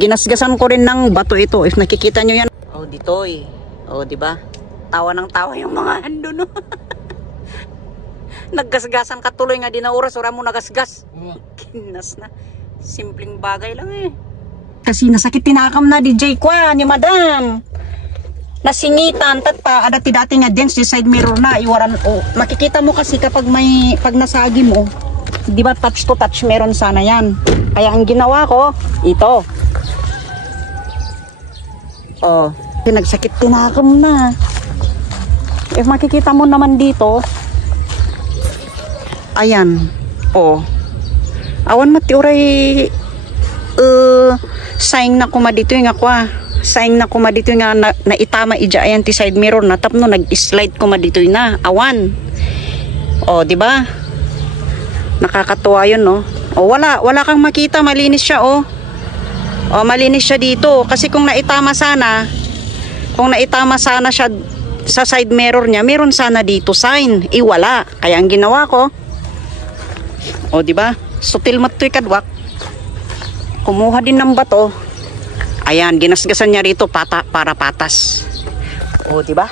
ginasgasan ko rin ng bato ito. If nakikita nyo yan. Oh, dito eh. Oh, di ba? Tawa ng tawa yung mga ando, no? Naggasgasan ka tuloy nga, di na oras, ora mo nagasgas. Kinas na. Simpleng bagay lang eh. Kasi nasakit tinakam na DJ ko ni madam. Nasingitan tatpa ada dati nga dents di side mirror na iwaran o makikita mo kasi kapag may pag nasagi mo, di ba touch to touch meron sana yan. Kaya ang ginawa ko ito. Oh, nagsakit tinakam na. If makikita mo naman dito, ayan. Oh. Awan mati uray sayang na kuma dito yung ako sayang na kuma dito nga na itama ija ayan ti side mirror na tapno nag-slide kuma dito na awan. Oh, di ba? Nakakatuwa 'yun, no? Oh, wala kang makita, malinis siya oh. Oh, malinis siya dito kasi kung naitama sana siya sa side mirror niya, meron sana dito sign. Wala. Kaya ang ginawa ko, oh, di ba? Sutil matoy kadwak. Kumuha din ng bato. Ayan, ginasgasan niya rito para patas. Oh, di ba?